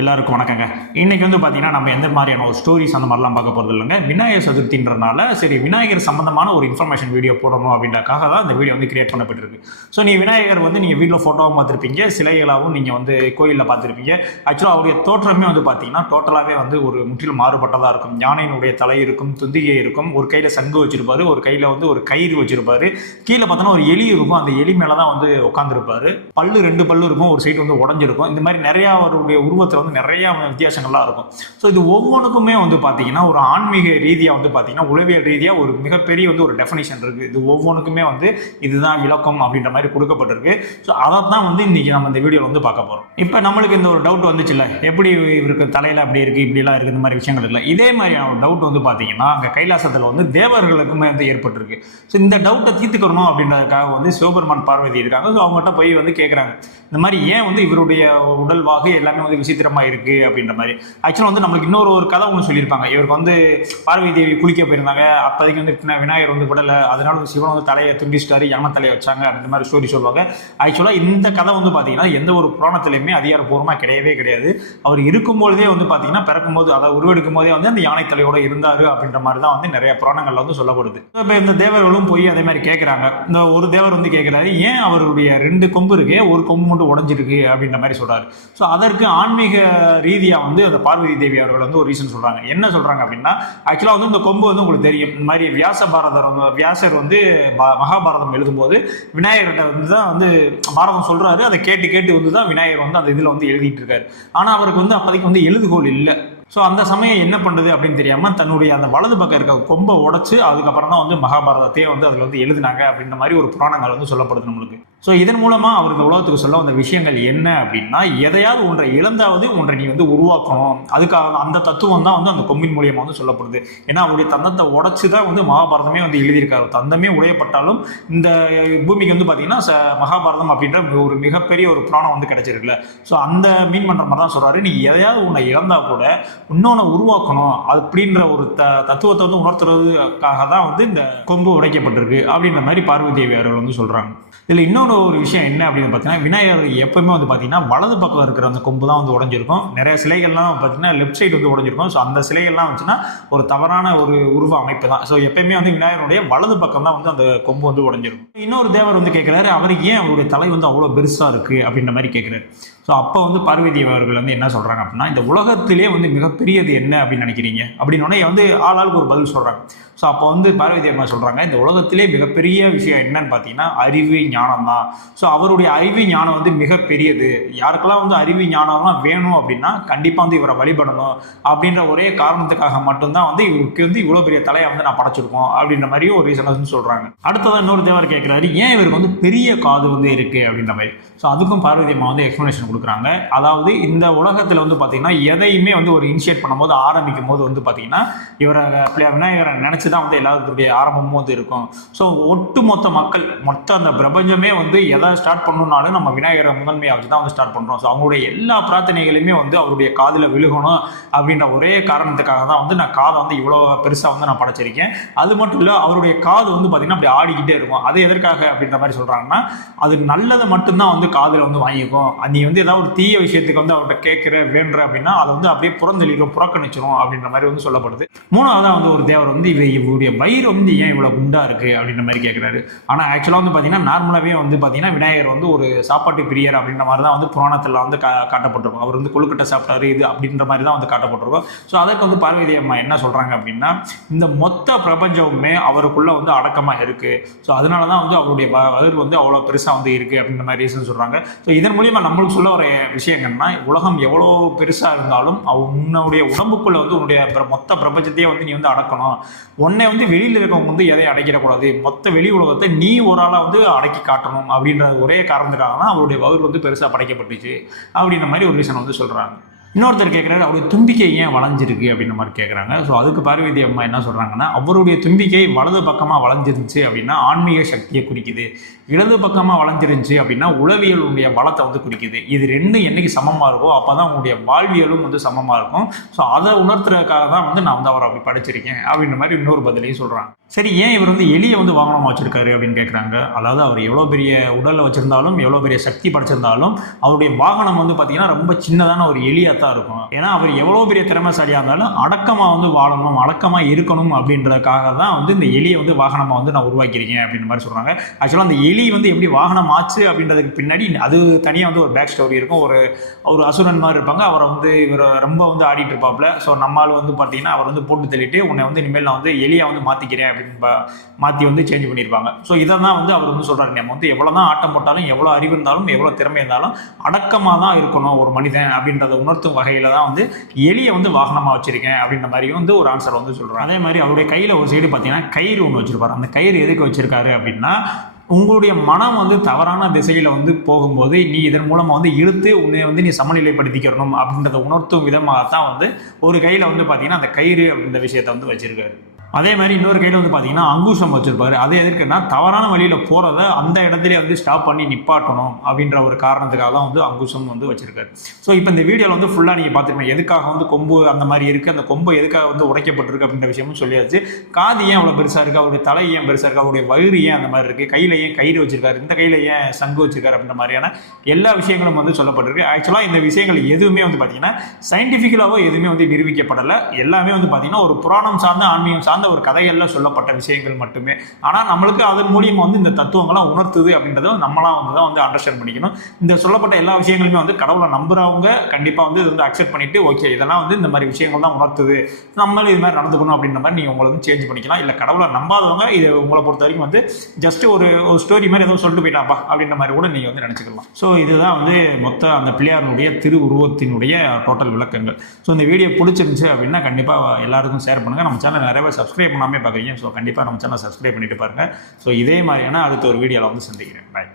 எல்லாருக்கும் வணக்கங்க. இன்னைக்கு வந்து பார்த்தீங்கன்னா நம்ம எந்த மாதிரியான ஒரு ஸ்டோரிஸ் அந்த மாதிரிலாம் பார்க்க போகிறது இல்லைங்க. விநாயகர் சதுர்த்தின்றனால சரி விநாயகர் சம்பந்தமான ஒரு இன்ஃபர்மேஷன் வீடியோ போடணும் அப்படின்றக்காக தான் இந்த வீடியோ வந்து கிரியேட் பண்ணப்பட்டிருக்கு. ஸோ நீ விநாயகர் வந்து நீங்கள் வீட்டில் ஃபோட்டோவும் பார்த்துருப்பீங்க. சிலைகளாகவும் நீங்கள் வந்து கோயிலில் பார்த்துருப்பீங்க. ஆக்சுவலாக அவருடைய தோற்றமே வந்து பார்த்தீங்கன்னா டோட்டலாகவே வந்து ஒரு முற்றிலும் மாறுபட்டதாக இருக்கும். யானையினுடைய தலை இருக்கும் துந்திகை இருக்கும். ஒரு கையில் சங்கு வச்சிருப்பார் ஒரு கையில் வந்து ஒரு கயிறு வச்சிருப்பார். கீழே பார்த்தோன்னா ஒரு எலி இருக்கும். அந்த எலி மேலே தான் வந்து உட்காந்துருப்பார் பல்லு ரெண்டு பல்லு இருக்கும். ஒரு சைடு வந்து உடஞ்சிருக்கும். இந்த மாதிரி நிறையா அவருடைய உருவத்தில் வந்து நிறைய வித்தியாசங்கள்லாம் இருக்கும். ஸோ இது ஒவ்வொன்றுக்குமே வந்து பார்த்தீங்கன்னா ஒரு ஆன்மீக ரீதியாக வந்து பார்த்தீங்கன்னா உளவியல் ரீதியாக ஒரு மிகப்பெரிய வந்து ஒரு டெஃபினேஷன் இருக்குது இது ஒவ்வொன்றுக்குமே வந்து இதுதான் விளக்கம் அப்படின்ற மாதிரி கொடுக்கப்பட்டிருக்கு. ஸோ அதை தான் வந்து இன்றைக்கி நம்ம இந்த வீடியோவில் வந்து பார்க்க போகிறோம் இப்போ நம்மளுக்கு இந்த ஒரு டவுட் வந்துச்சுல்ல? எப்படி இவருக்கு தலையில் அப்படி இருக்குது இப்படிலாம் இருக்குது இந்த மாதிரி விஷயங்கள் இல்லை இதே மாதிரியான ஒரு டவுட் வந்து பார்த்தீங்கன்னா அங்கே கைலாசத்தில் வந்து தேவர்களுக்குமே வந்து ஏற்பட்டிருக்கு. ஸோ இந்த டவுட்டை தீர்த்துக்கணும் அப்படின்றதுக்காக வந்து சிவபெருமான் பார்வதி இருக்காங்க. ஸோ அவங்ககிட்ட போய் வந்து கேட்குறாங்க இந்த மாதிரி ஏன் வந்து இவருடைய உடல் வாகு எல்லாமே வந்து விசித்திரமாக இருக்குது அப்படின்ற மாதிரி. ஆக்சுவலாக வந்து நம்மளுக்கு இன்னொரு ஒரு கதை ஒன்று சொல்லியிருப்பாங்க. இவருக்கு வந்து பார்வதி தேவி குளிக்க போயிருந்தாங்க. அப்போதைக்கு வந்து விநாயகர் வந்து விடலை. அதனால வந்து சிவன் வந்து தலையை துண்டிச்சிட்டாரு யானை தலையை வச்சாங்க அப்படின்ற மாதிரி ஸ்டோரி சொல்லுவாங்க. ஆக்சுவலாக இந்த கதை வந்து பார்த்தீங்கன்னா எந்த ஒரு புராணத்திலையுமே அதிகாரப்பூர்வமாக கிடையவே கிடையாது. அவர் இருக்கும்பொழுதே வந்து பார்த்தீங்கன்னா பிறக்கும்போது அதை உருவெடுக்கும் போதே வந்து அந்த யானை தலையோட இருந்தார் அப்படின்ற மாதிரி தான் வந்து நிறைய புராணங்கள்ல வந்து சொல்லப்படுது. இப்போ இந்த தேவர்களும் போய் அதே மாதிரி கேட்குறாங்க இந்த ஒரு தேவர் வந்து கேட்குறாரு ஏன் அவருடைய ரெண்டு கொம்பு இருக்கே? ஒரு கொம்பு மட்டும் உடஞ்சிருக்கு அப்படின்ற மாதிரி சொல்கிறாரு ஸோ அதற்கு ஆன்மீக ரீதியாக வந்து அந்த பார்வதி தேவி அவர்கள் வந்து ஒரு ரீசன் சொல்றாங்க. என்ன சொல்றாங்க அப்படின்னா ஆக்சுவலாக வந்து இந்த கொம்பு வந்து உங்களுக்கு தெரியும். இந்த மாதிரி வியாச பாரதர் வியாசர் வந்து மகாபாரதம் எழுதும்போது விநாயகர்கிட்ட வந்து தான் வந்து பாரதம் சொல்றாரு. அதை கேட்டு கேட்டு வந்து தான் விநாயகர் வந்து அந்த இதில் வந்து எழுதிட்டு இருக்காரு. ஆனால் அவருக்கு வந்து அப்போதைக்கு வந்து எழுதுகோல் இல்லை. ஸோ அந்த சமயம் என்ன பண்ணுறது அப்படின்னு தெரியாமல் தன்னுடைய அந்த வலது பக்கம் இருக்க கொம்பை உடைச்சு அதுக்கப்புறம் தான் வந்து மகாபாரதத்தையே வந்து அதில் வந்து எழுதினாங்க அப்படின்ற மாதிரி ஒரு புராணங்கள் வந்து சொல்லப்படுது நம்மளுக்கு. ஸோ இதன் மூலமாக அவர் இந்த உலகத்துக்கு சொல்ல வந்த விஷயங்கள் என்ன அப்படின்னா எதையாவது ஒன்றை இழந்தாவது ஒன்றை நீ வந்து உருவாக்கணும். அதுக்காக அந்த தத்துவம் தான் வந்து அந்த கொம்பின் மூலியமாக வந்து சொல்லப்படுது. ஏன்னா அவருடைய தந்தத்தை உடைச்சு தான் வந்து மகாபாரதமே வந்து எழுதியிருக்காரு. தந்தமே உடையப்பட்டாலும் இந்த பூமிக்கு வந்து பார்த்தீங்கன்னா ச- மகாபாரதம் அப்படின்ற ஒரு மிகப்பெரிய ஒரு புராணம் வந்து கிடைச்சிருக்குல்ல. ஸோ அந்த மீன் பண்ணுற மாதிரி தான் சொல்கிறாரு நீ எதையாவது உன்னை இழந்தா கூட இன்னொன்று உருவாக்கணும் அப்படின்ற ஒரு த தத்துவத்தை வந்து உணர்த்துறதுக்காக தான் வந்து இந்த கொம்பு உடைக்கப்பட்டிருக்கு அப்படின்ற மாதிரி பார்வதி தேவி அவர்கள் வந்து சொல்கிறாங்க இதில் இன்னொன்று ஒரு விஷயம் என்ன அப்படின்னு பார்த்தீங்கன்னா விநாயகர் எப்பவுமே வந்து பார்த்தீங்கன்னா வலது பக்கம் இருக்கிற அந்த கொம்பு தான் வந்து உடஞ்சிருக்கும். நிறைய சிலைகள்லாம் பார்த்தீங்கன்னா லெஃப்ட் சைடு வந்து உடஞ்சிருக்கும். ஸோ அந்த சிலைகள்லாம் வந்துச்சுன்னா ஒரு தவறான ஒரு உருவ அமைப்பு தான். ஸோ எப்பயுமே வந்து விநாயகருடைய வலது பக்கம் தான் வந்து அந்த கொம்பு வந்து உடஞ்சிருக்கும். இன்னொரு தேவர் வந்து கேட்குறாரு அவருக்கு ஏன் அவருடைய தலை வந்து அவ்வளோ பெருசாக இருக்குது அப்படின்ற மாதிரி கேட்குறாரு. ஸோ அப்போ வந்து பார்வதி அவர்கள் வந்து என்ன சொல்கிறாங்க அப்படின்னா இந்த உலகத்திலே வந்து மிகப்பெரியது என்ன அப்படின்னு நினைக்கிறீங்க? அப்படின்னோடனே வந்து ஆளாளுக்கு ஒரு பதில் சொல்கிறாங்க ஸோ அப்போ வந்து பார்வதி அம்மா சொல்கிறாங்க இந்த உலகத்திலே மிகப்பெரிய விஷயம் என்னன்னு பார்த்தீங்கன்னா அறிவு ஞானம் தான் ஸோ அவருடைய அறிவு ஞானம் வந்து மிகப்பெரியது யாருக்கெல்லாம் வந்து அறிவு ஞானம்லாம் வேணும் அப்படின்னா கண்டிப்பாக வந்து இவரை வழிபடணும் அப்படின்ற ஒரே காரணத்துக்காக மட்டும்தான் வந்து இவருக்கு வந்து இவ்வளோ பெரிய தலையை வந்து நான் படைச்சிருக்கோம் அப்படின்ற மாதிரி ஒரு ரீசன் வந்து சொல்கிறாங்க அடுத்ததான் இன்னொரு தேவர் கேட்குறாரு ஏன் இவருக்கு வந்து பெரிய காது வந்து இருக்குது அப்படின்ற மாதிரி. ஸோ அதுக்கும் பார்வதி அம்மா வந்து எக்ஸ்ப்ளனேஷன் கொடுக்குறாங்க. அதாவது இந்த உலகத்தில் வந்து பார்த்தீங்கன்னா எதையுமே வந்து ஒரு இனிஷியேட் பண்ணும்போது ஆரம்பிக்கும் போது வந்து பார்த்தீங்கன்னா இவரை அப்படியே விநாயகரை நினச்சி தான் வந்து எல்லாத்துடைய ஆரம்பமும் வந்து இருக்கும். ஸோ ஒட்டுமொத்த மக்கள் மொத்த அந்த பிரபஞ்சமே வந்து எதை ஸ்டார்ட் பண்ணணும்னாலும் நம்ம விநாயகரை முதன்மையாக வச்சு தான் வந்து ஸ்டார்ட் பண்ணுறோம் ஸோ அவங்களுடைய எல்லா பிரார்த்தனைகளையுமே வந்து அவருடைய காதில் விழுகணும் அப்படின்ற ஒரே காரணத்துக்காக தான் வந்து நான் காதை வந்து இவ்வளோ பெருசாக வந்து நான் படைச்சிருக்கேன். அது மட்டும் இல்லை அவருடைய காது வந்து பார்த்திங்கன்னா அப்படி ஆடிக்கிட்டே இருக்கும். அது எதற்காக அப்படின்ற மாதிரி சொல்கிறாங்கன்னா அது நல்லதை மட்டும்தான் வந்து காதில் வந்து வாங்கிக்கும். நீ வந்து ஏதாவது ஒரு தீய விஷயத்துக்கு வந்து அவர்கிட்ட கேட்குற வேண்டுற அப்படின்னா அதை வந்து அப்படியே புறந்தளிக்கும் புறக்கணிச்சிரும் அப்படின்ற மாதிரி வந்து சொல்லப்படுது. மூணாவதாக வந்து ஒரு தேவர் வந்து இவ இவருடைய வயிறு வந்து ஏன் இவ்வளோ குண்டாக இருக்கு அப்படின்ற மாதிரி கேட்குறாரு ஆனால் ஆக்சுவலாக வந்து பார்த்தீங்கன்னா நார்மலாகவே வந்து வந்து பார்த்தீங்கன்னா விநாயகர் வந்து ஒரு சாப்பாட்டு பிரியர் அப்படின்ற மாதிரி தான் வந்து புராணத்தில் வந்து கா காட்டப்பட்டிருக்கும். அவர் வந்து கொழுக்கட்டை சாப்பிட்டாரு இது அப்படின்ற மாதிரி தான் வந்து காட்டப்பட்டிருக்கும். ஸோ அதற்கு வந்து பார்வதி அம்மா என்ன சொல்கிறாங்க அப்படின்னா இந்த மொத்த பிரபஞ்சமுமே அவருக்குள்ளே வந்து அடக்கமாக இருக்குது ஸோ அதனால தான் வந்து அவருடைய வ- வந்து அவ்வளோ பெருசாக வந்து இருக்குது அப்படின்ற மாதிரி ரீசன் சொல்கிறாங்க ஸோ இதன் மூலிமா நம்மளுக்கு சொல்ல வர விஷயம் என்னன்னா உலகம் எவ்வளோ பெருசாக இருந்தாலும் அவ- உன்னுடைய உடம்புக்குள்ளே வந்து உன்னுடைய பிர- மொத்த பிரபஞ்சத்தையே வந்து நீ வந்து அடக்கணும். உன்னை வந்து வெளியில் இருக்கவங்க வந்து எதையும் அடைக்கிடக்கூடாது மொத்த வெளி உலகத்தை நீ ஒரு ஆளாக வந்து அடக்கி காட்டணும். அப்படின்ற ஒரே காரணத்துக்காக தான் அவருடைய வயிறு வந்து பெருசாக படைக்கப்பட்டுச்சு அப்படின்ற மாதிரி ஒரு ரீசன் வந்து சொல்கிறாங்க இன்னொருத்தர் கேட்குறாரு அவருடைய தும்பிக்கை ஏன் வளைஞ்சிருக்கு அப்படின்ற மாதிரி கேட்குறாங்க ஸோ அதுக்கு பார்வதி அம்மா என்ன சொல்கிறாங்கன்னா அவருடைய தும்பிக்கை வலது பக்கமாக வளைஞ்சிருந்துச்சு அப்படின்னா ஆன்மீக சக்தியை குறிக்குது. இடது பக்கமாக வளைஞ்சிருந்துச்சு அப்படின்னா உளவியலுடைய வளத்தை வந்து குறிக்குது. இது ரெண்டும் என்னைக்கு சமமாக இருக்கோ அப்போ தான் உங்களுடைய வாழ்வியலும் வந்து சமமாக இருக்கும். ஸோ அதை உணர்த்துறதுக்காக தான் வந்து நான் வந்து அவரை அப்படி படிச்சிருக்கேன் அப்படின்ற மாதிரி இன்னொரு பதிலையும் சொல்கிறாங்க சரி ஏன் இவர் வந்து எலியை வந்து வாகனமாக வச்சுருக்காரு அப்படின்னு கேட்குறாங்க அதாவது அவர் எவ்வளோ பெரிய உடலில் வச்சுருந்தாலும் எவ்வளோ பெரிய சக்தி படைச்சிருந்தாலும் அவருடைய வாகனம் வந்து பார்த்தீங்கன்னா ரொம்ப சின்னதான ஒரு எலியாக தான் இருக்கும். ஏன்னா அவர் எவ்வளோ பெரிய திறமைசாலியாக இருந்தாலும் அடக்கமாக வந்து வாழணும் அடக்கமாக இருக்கணும் அப்படின்றதுக்காக தான் வந்து இந்த எலியை வந்து வாகனமாக வந்து நான் உருவாக்கியிருக்கேன் அப்படின்ற மாதிரி சொல்கிறாங்க ஆக்சுவலாக அந்த எலி எலி வந்து எப்படி வாகனம் ஆச்சு அப்படின்றதுக்கு பின்னாடி அது தனியாக வந்து ஒரு பேக் ஸ்டோரி இருக்கும். ஒரு ஒரு அசுரன் மாதிரி இருப்பாங்க. அவரை வந்து இவர் ரொம்ப வந்து ஆடிட்டு இருப்பாப்ல ஸோ நம்மால் வந்து பார்த்தீங்கன்னா அவர் வந்து போட்டு தள்ளிட்டு உன்னை வந்து இனிமேல் நான் வந்து எலியாக வந்து மாற்றிக்கிறேன் அப்படின்னு மாற்றி வந்து சேஞ்ச் பண்ணியிருப்பாங்க. ஸோ இதை தான் வந்து அவர் வந்து சொல்கிறாரு நம்ம வந்து எவ்வளோ தான் ஆட்டம் போட்டாலும் எவ்வளோ அறிவு இருந்தாலும் எவ்வளோ திறமை இருந்தாலும் அடக்கமாக தான் இருக்கணும் ஒரு மனிதன் அப்படின்றத உணர்த்தும் வகையில் தான் வந்து எலியை வந்து வாகனமாக வச்சிருக்கேன் அப்படின்ற மாதிரி வந்து ஒரு ஆன்சர் வந்து சொல்கிறேன் அதே மாதிரி அவருடைய கையில் ஒரு சைடு பார்த்தீங்கன்னா கயிறு ஒன்று வச்சிருப்பாரு. அந்த கயிறு எதுக்கு வச்சிருக்காரு அப்படின்னா உங்களுடைய மனம் வந்து தவறான திசையில் வந்து போகும்போது நீ இதன் மூலமாக வந்து இழுத்து உன்னை வந்து நீ சமநிலைப்படுத்திக்கிறணும் அப்படின்றத உணர்த்தும் விதமாக தான் வந்து ஒரு கையில் வந்து பார்த்தீங்கன்னா அந்த கயிறு அப்படின்ற விஷயத்தை வந்து வச்சுருக்காரு. அதே மாதிரி இன்னொரு கையில் வந்து பார்த்தீங்கன்னா அங்குஷம் வச்சிருப்பாரு. அது எதுக்குன்னா தவறான வழியில் போகிறத அந்த இடத்துல வந்து ஸ்டாப் பண்ணி நிப்பாட்டணும் அப்படின்ற ஒரு காரணத்துக்காக தான் வந்து அங்குஷம் வந்து வச்சிருக்காரு. ஸோ இப்போ இந்த வீடியோவில் வந்து ஃபுல்லாக நீங்கள் பார்த்துருப்பீங்க. எதுக்காக வந்து கொம்பு அந்த மாதிரி இருக்குது அந்த கொம்பு எதுக்காக வந்து உடைக்கப்பட்டிருக்கு அப்படின்ற விஷயமும் சொல்லியாச்சு. காது ஏன் அவ்வளோ பெருசாக இருக்குது அவருடைய தலை ஏன் பெருசாக இருக்குது அவருடைய வயிறு ஏன் அந்த மாதிரி இருக்குது கையில் ஏன் கயிறு வச்சிருக்காரு? இந்த கையில் ஏன் சங்கு வச்சிருக்காரு அப்படின்ற மாதிரியான எல்லா விஷயங்களும் வந்து சொல்லப்பட்டிருக்கு. ஆக்சுவலாக இந்த விஷயங்கள் எதுவுமே வந்து பார்த்தீங்கன்னா சயின்டிஃபிக்கலாகவோ எதுவுமே வந்து நிரூபிக்கப்படலை. எல்லாமே வந்து பார்த்தீங்கன்னா ஒரு புராணம் சார்ந்த ஆன்மீகம் சார்ந்த ஒரு கதைகளில் சொல்லப்பட்ட விஷயங்கள் மட்டுமே. ஆனால் நம்மளுக்கு அதன் மூலியமாக வந்து இந்த தத்துவங்களாம் உணர்த்துது அப்படின்றத நம்மளாம் வந்து தான் வந்து அண்டர்ஸ்டாண்ட் பண்ணிக்கணும். இந்த சொல்லப்பட்ட எல்லா விஷயங்களுமே வந்து கடவுளை நம்புறவங்க கண்டிப்பாக வந்து இது வந்து அக்செப்ட் பண்ணிட்டு ஓகே இதெல்லாம் வந்து இந்த மாதிரி விஷயங்கள் தான் உணர்த்துது. நம்மளும் இது மாதிரி நடந்துக்கணும் அப்படின்ற மாதிரி நீங்கள் உங்களை வந்து சேஞ்ச் பண்ணிக்கலாம். இல்லை கடவுளை நம்பாதவங்க இது உங்களை பொறுத்த வரைக்கும் வந்து ஜஸ்ட் ஒரு ஒரு ஸ்டோரி மாதிரி எதுவும் சொல்லிட்டு போயிட்டாப்பா அப்படின்ற மாதிரி கூட நீங்கள் வந்து நினச்சிக்கலாம். ஸோ இதுதான் வந்து மொத்த அந்த பிள்ளையாருடைய திரு உருவத்தினுடைய டோட்டல் விளக்கங்கள். ஸோ இந்த வீடியோ பிடிச்சிருந்துச்சு அப்படின்னா கண்டிப்பாக எல்லாருக்கும் ஷேர் பண்ணுங்கள் நம்ம சேனல் நிறைய சப்ஸ் சப்ஸ்கிரைப் பண்ணாமே பார்க்குறீங்க ஸோ கண்டிப்பாக நம்ம சேனல் சப்ஸ்கிரைப் பண்ணிட்டு பாருங்கள் ஸோ இதே மாதிரியான அடுத்த ஒரு வீடியோவில் வந்து சந்திக்கிறேன். பாய்